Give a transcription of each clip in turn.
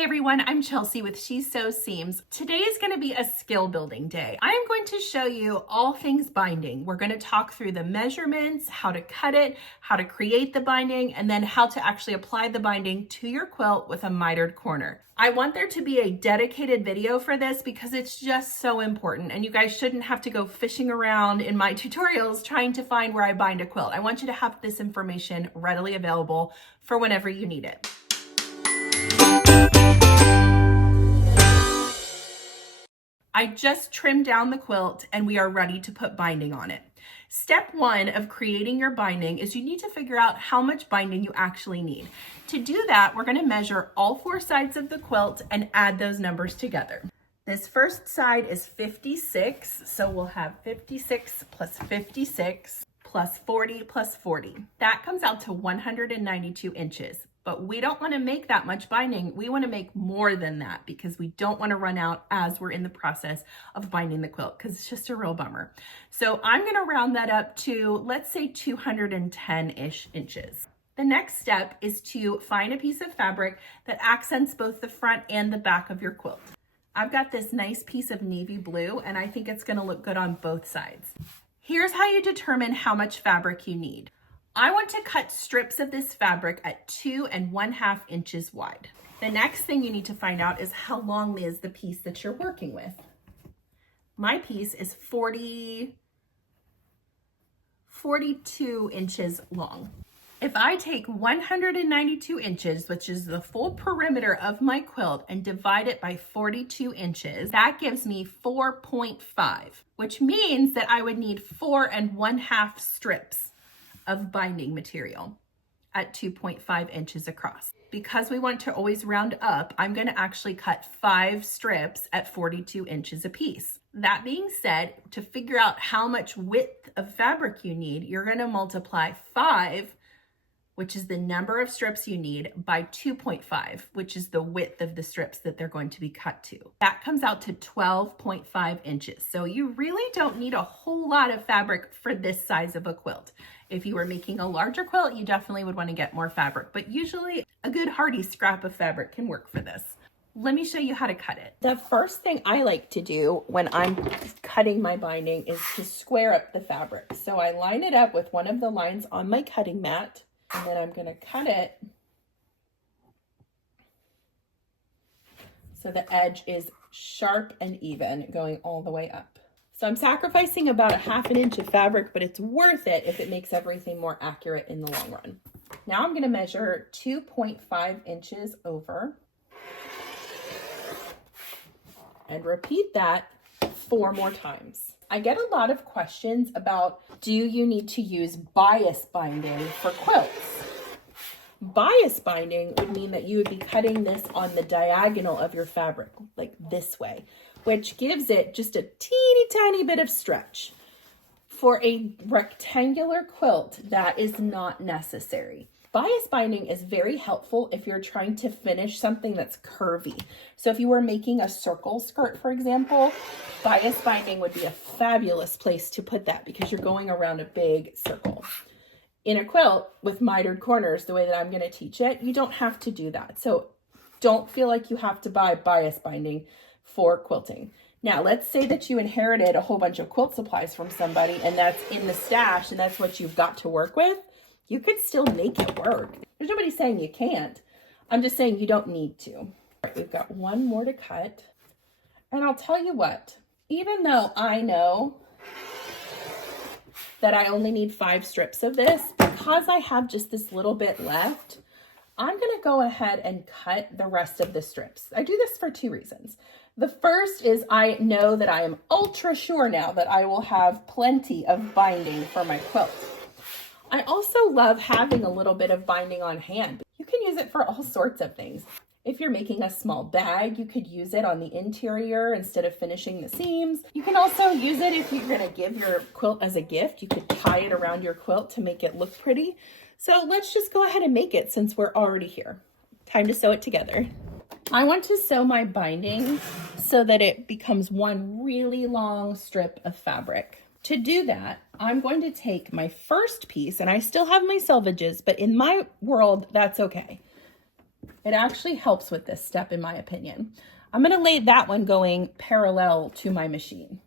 Hey everyone, I'm Chelsea with She Sews Seams. Today is going to be a skill building day. I am going to show you all things binding. We're going to talk through the measurements, how to cut it, how to create the binding, and then how to actually apply the binding to your quilt with a mitered corner. I want there to be a dedicated video for this because it's just so important, and you guys shouldn't have to go fishing around in my tutorials trying to find where I bind a quilt. I want you to have this information readily available for whenever you need it. I just trimmed down the quilt and we are ready to put binding on it. Step one of creating your binding is you need to figure out how much binding you actually need. To do that, we're going to measure all four sides of the quilt and add those numbers together. This first side is 56, so we'll have 56 plus 56 plus 40 plus 40. That comes out to 192 inches. But we don't want to make that much binding. We want to make more than that because we don't want to run out as we're in the process of binding the quilt because it's just a real bummer. So I'm going to round that up to, let's say 210-ish inches. The next step is to find a piece of fabric that accents both the front and the back of your quilt. I've got this nice piece of navy blue and I think it's going to look good on both sides. Here's how you determine how much fabric you need. I want to cut strips of this fabric at 2 1/2 inches wide. The next thing you need to find out is how long is the piece that you're working with. My piece is 42 inches long. If I take 192 inches, which is the full perimeter of my quilt, and divide it by 42 inches, that gives me 4.5, which means that I would need 4 1/2 strips of binding material at 2.5 inches across. Because we want to always round up, I'm going to actually cut 5 strips at 42 inches a piece. That being said, to figure out how much width of fabric you need, you're going to multiply 5, which is the number of strips you need, by 2.5, which is the width of the strips that they're going to be cut to. That comes out to 12.5 inches. So you really don't need a whole lot of fabric for this size of a quilt. If you were making a larger quilt, you definitely would want to get more fabric, but usually a good hardy scrap of fabric can work for this. Let me show you how to cut it. The first thing I like to do when I'm cutting my binding is to square up the fabric. So I line it up with one of the lines on my cutting mat, and then I'm going to cut it so the edge is sharp and even going all the way up. So I'm sacrificing about 1/2 inch of fabric, but it's worth it if it makes everything more accurate in the long run. Now I'm going to measure 2.5 inches over and repeat that 4 more times. I get a lot of questions about, do you need to use bias binding for quilts? Bias binding would mean that you would be cutting this on the diagonal of your fabric, like this way, which gives it just a teeny tiny bit of stretch. For a rectangular quilt, that is not necessary. Bias binding is very helpful if you're trying to finish something that's curvy. So if you were making a circle skirt, for example, bias binding would be a fabulous place to put that because you're going around a big circle. In a quilt with mitered corners, the way that I'm going to teach it, you don't have to do that. So don't feel like you have to buy bias binding for quilting. Now, let's say that you inherited a whole bunch of quilt supplies from somebody and that's in the stash and that's what you've got to work with. You could still make it work. There's nobody saying you can't. I'm just saying you don't need to. All right, we've got one more to cut. And I'll tell you what, even though I know that I only need 5 strips of this, because I have just this little bit left, I'm going to go ahead and cut the rest of the strips. I do this for 2 reasons. The first is I know that I am ultra sure now that I will have plenty of binding for my quilt. I also love having a little bit of binding on hand. You can use it for all sorts of things. If you're making a small bag, you could use it on the interior instead of finishing the seams. You can also use it if you're going to give your quilt as a gift. You could tie it around your quilt to make it look pretty. So let's just go ahead and make it since we're already here. Time to sew it together. I want to sew my binding so that it becomes one really long strip of fabric. To do that, I'm going to take my first piece, and I still have my selvages, but in my world, that's okay. It actually helps with this step, in my opinion. I'm going to lay that one going parallel to my machine.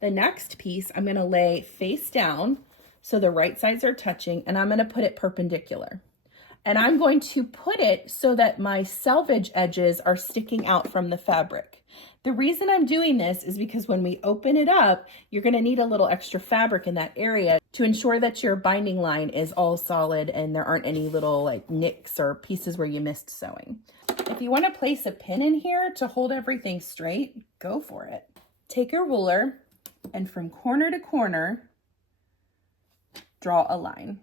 The next piece I'm going to lay face down so the right sides are touching, and I'm going to put it perpendicular. And I'm going to put it so that my selvage edges are sticking out from the fabric. The reason I'm doing this is because when we open it up, you're going to need a little extra fabric in that area to ensure that your binding line is all solid and there aren't any little like nicks or pieces where you missed sewing. If you want to place a pin in here to hold everything straight, go for it. Take a ruler and from corner to corner, draw a line.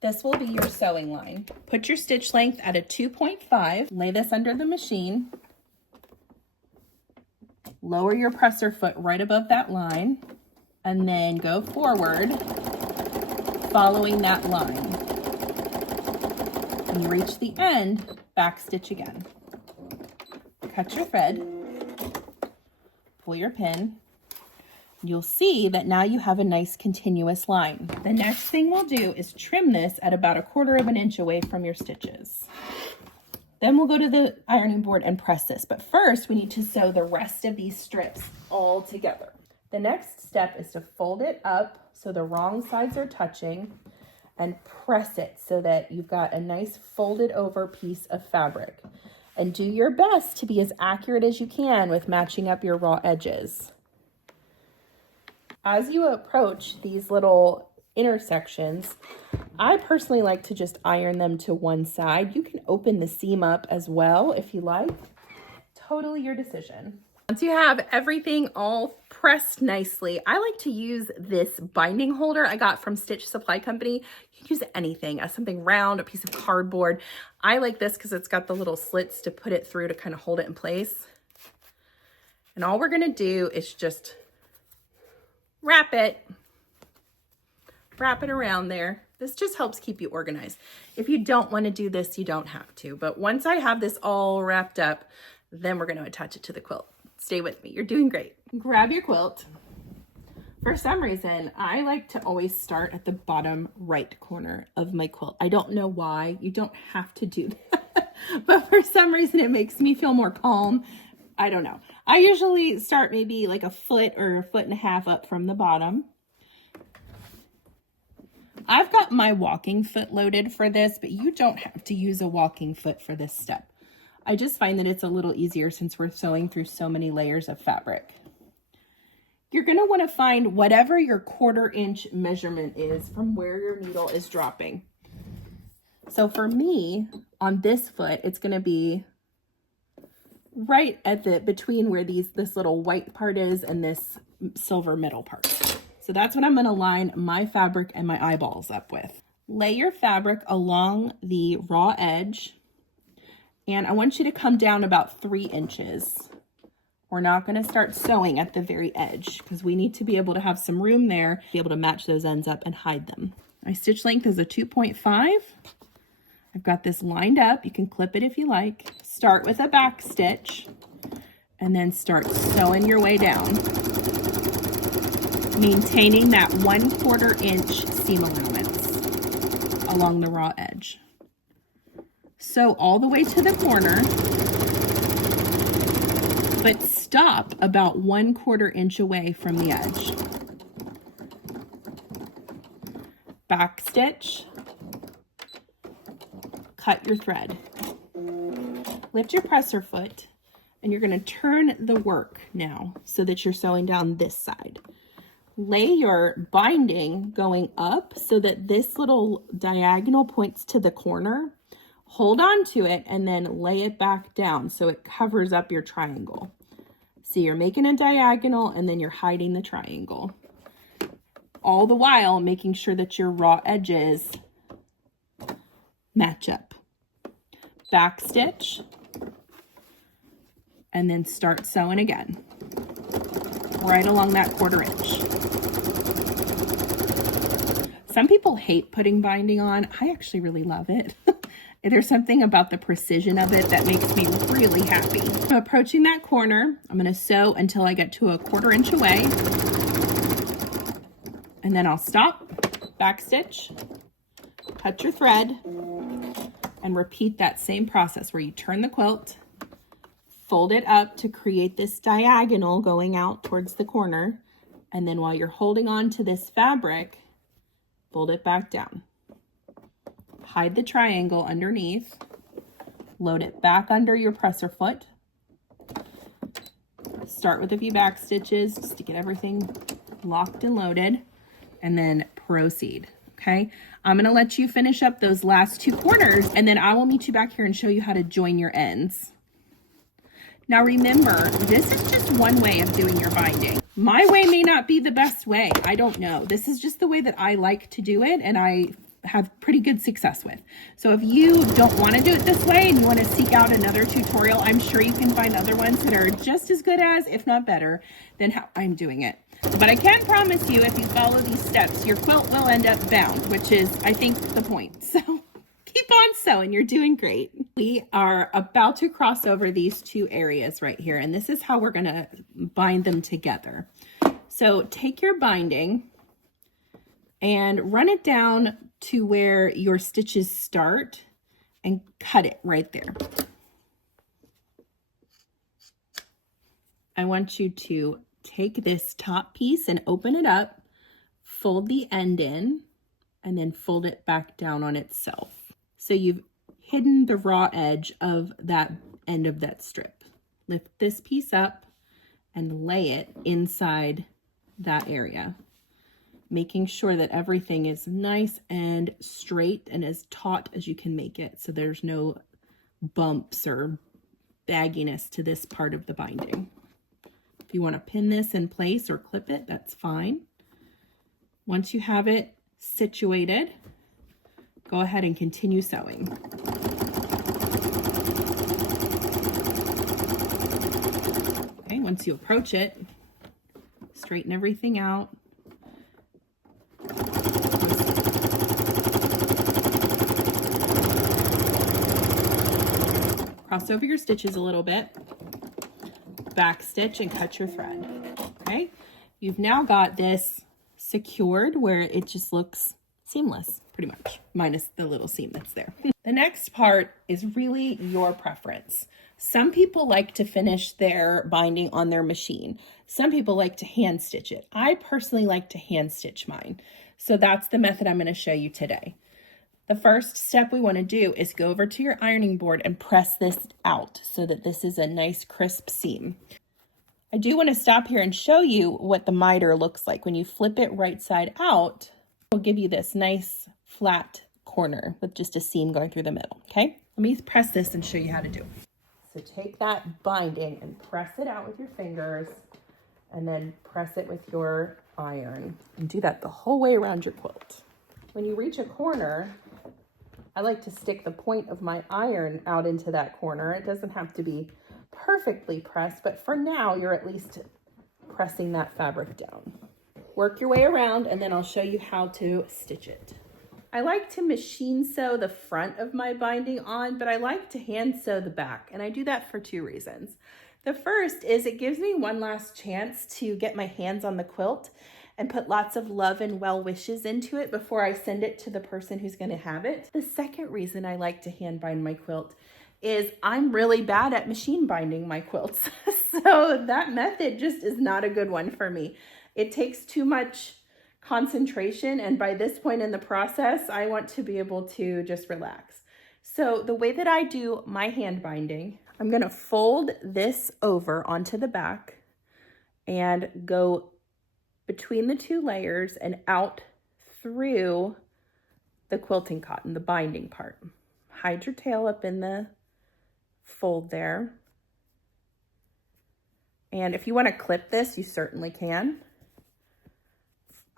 This will be your sewing line. Put your stitch length at a 2.5, lay this under the machine, lower your presser foot right above that line, and then go forward following that line. When you reach the end, back stitch again. Cut your thread, pull your pin. You'll see that now you have a nice continuous line. The next thing we'll do is trim this at about 1/4 inch away from your stitches. Then we'll go to the ironing board and press this. But first we need to sew the rest of these strips all together. The next step is to fold it up so the wrong sides are touching and press it so that you've got a nice folded over piece of fabric. And do your best to be as accurate as you can with matching up your raw edges. As you approach these little intersections, I personally like to just iron them to one side. You can open the seam up as well if you like. Totally your decision. Once you have everything all pressed nicely, I like to use this binding holder I got from Stitch Supply Company. You can use anything, something round, a piece of cardboard. I like this because it's got the little slits to put it through to kind of hold it in place. And all we're gonna do is just wrap it around there. This just helps keep you organized. If you don't want to do this, you don't have to. But once I have this all wrapped up, then we're going to attach it to the quilt. Stay with me. You're doing great. Grab your quilt. For some reason, I like to always start at the bottom right corner of my quilt. I don't know why. You don't have to do that. But for some reason, it makes me feel more calm. I don't know. I usually start maybe like 1 foot or 1.5 feet up from the bottom. I've got my walking foot loaded for this, but you don't have to use a walking foot for this step. I just find that it's a little easier since we're sewing through so many layers of fabric. You're going to want to find whatever your 1/4 inch measurement is from where your needle is dropping. So for me, on this foot, it's going to be right at the between where this little white part is and this silver middle part. So that's what I'm going to line my fabric and my eyeballs up with. Lay your fabric along the raw edge, and I want you to come down about 3 inches. We're not going to start sewing at the very edge because we need to be able to have some room there, be able to match those ends up and hide them. My stitch length is a 2.5. I've got this lined up. You can clip it if you like. Start with a back stitch and then start sewing your way down, maintaining that 1/4 inch seam allowance along the raw edge. Sew all the way to the corner, but stop about 1/4 inch away from the edge. Back stitch. Cut your thread. Lift your presser foot, and you're going to turn the work now so that you're sewing down this side. Lay your binding going up so that this little diagonal points to the corner. Hold on to it and then lay it back down so it covers up your triangle. So you're making a diagonal and then you're hiding the triangle. All the while making sure that your raw edges match up. Back stitch, and then start sewing again, right along that 1/4 inch. Some people hate putting binding on. I actually really love it. There's something about the precision of it that makes me really happy. So approaching that corner, I'm going to sew until I get to a 1/4 inch away, and then I'll stop, back stitch, cut your thread and repeat that same process where you turn the quilt, fold it up to create this diagonal going out towards the corner, and then while you're holding on to this fabric, fold it back down. Hide the triangle underneath, load it back under your presser foot. Start with a few back stitches just to get everything locked and loaded, and then proceed. Okay, I'm going to let you finish up those last two corners, and then I will meet you back here and show you how to join your ends. Now remember, this is just one way of doing your binding. My way may not be the best way. I don't know. This is just the way that I like to do it, and I have pretty good success with. So if you don't want to do it this way and you want to seek out another tutorial, I'm sure you can find other ones that are just as good as, if not better, than how I'm doing it. But I can promise you, if you follow these steps, your quilt will end up bound, which is, I think, the point. So keep on sewing. You're doing great. We are about to cross over these two areas right here, and this is how we're going to bind them together. So take your binding and run it down to where your stitches start and cut it right there. I want you to take this top piece and open it up, fold the end in, and then fold it back down on itself. So you've hidden the raw edge of that end of that strip. Lift this piece up and lay it inside that area, making sure that everything is nice and straight and as taut as you can make it, so there's no bumps or bagginess to this part of the binding. If you want to pin this in place or clip it, that's fine. Once you have it situated, go ahead and continue sewing. Okay, once you approach it, straighten everything out. Cross over your stitches a little bit, back stitch and cut your thread. Okay, you've now got this secured where it just looks seamless, pretty much, minus the little seam that's there. The next part is really your preference. Some people like to finish their binding on their machine. Some people like to hand stitch it. I personally like to hand stitch mine. So that's the method I'm going to show you today. The first step we want to do is go over to your ironing board and press this out so that this is a nice crisp seam. I do want to stop here and show you what the miter looks like. When you flip it right side out, it'll give you this nice flat corner with just a seam going through the middle. Okay, let me press this and show you how to do it. So take that binding and press it out with your fingers, and then press it with your iron, and do that the whole way around your quilt. When you reach a corner, I like to stick the point of my iron out into that corner. It doesn't have to be perfectly pressed, but for now, you're at least pressing that fabric down. Work your way around, and then I'll show you how to stitch it. I like to machine sew the front of my binding on, but I like to hand sew the back, and I do that for two reasons. The first is it gives me one last chance to get my hands on the quilt and put lots of love and well wishes into it before I send it to the person who's going to have it. The second reason I like to hand bind my quilt is I'm really bad at machine binding my quilts. So that method just is not a good one for me. It takes too much concentration, and by this point in the process, I want to be able to just relax. So the way that I do my hand binding, I'm going to fold this over onto the back and go between the two layers and out through the quilting cotton, the binding part. Hide your tail up in the fold there. And if you want to clip this, you certainly can.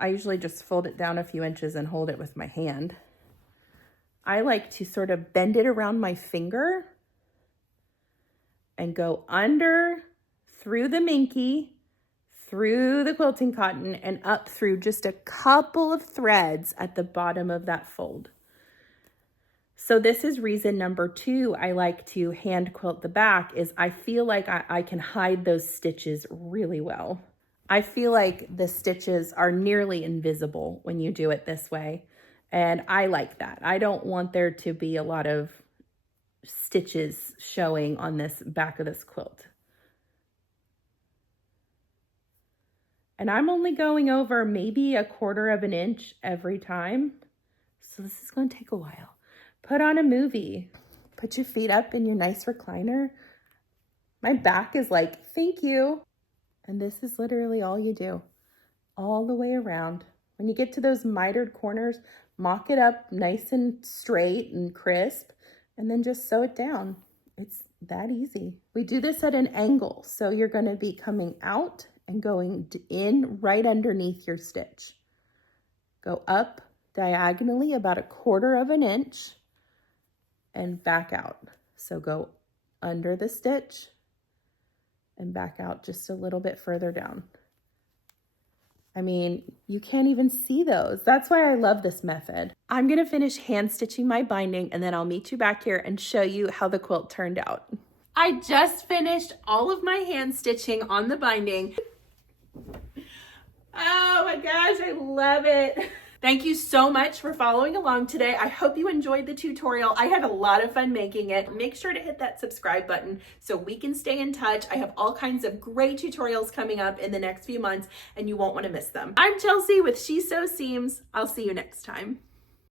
I usually just fold it down a few inches and hold it with my hand. I like to sort of bend it around my finger and go under, through the minky, through the quilting cotton, and up through just a couple of threads at the bottom of that fold. So this is reason number two I like to hand quilt the back, is I feel like I can hide those stitches really well. I feel like the stitches are nearly invisible when you do it this way. And I like that. I don't want there to be a lot of stitches showing on this back of this quilt. And I'm only going over maybe 1/4 of an inch every time. So this is going to take a while. Put on a movie. Put your feet up in your nice recliner. My back is like, thank you. And this is literally all you do. All the way around. When you get to those mitered corners, mock it up nice and straight and crisp, and then just sew it down. It's that easy. We do this at an angle, so you're going to be coming out and going in right underneath your stitch. Go up diagonally about 1/4 of an inch and back out. So go under the stitch and back out just a little bit further down. I mean, you can't even see those. That's why I love this method. I'm gonna finish hand stitching my binding and then I'll meet you back here and show you how the quilt turned out. I just finished all of my hand stitching on the binding. Oh my gosh, I love it. Thank you so much for following along today. I hope you enjoyed the tutorial. I had a lot of fun making it. Make sure to hit that subscribe button so we can stay in touch. I have all kinds of great tutorials coming up in the next few months and you won't want to miss them. I'm Chelsea with She Sews Seams. I'll see you next time.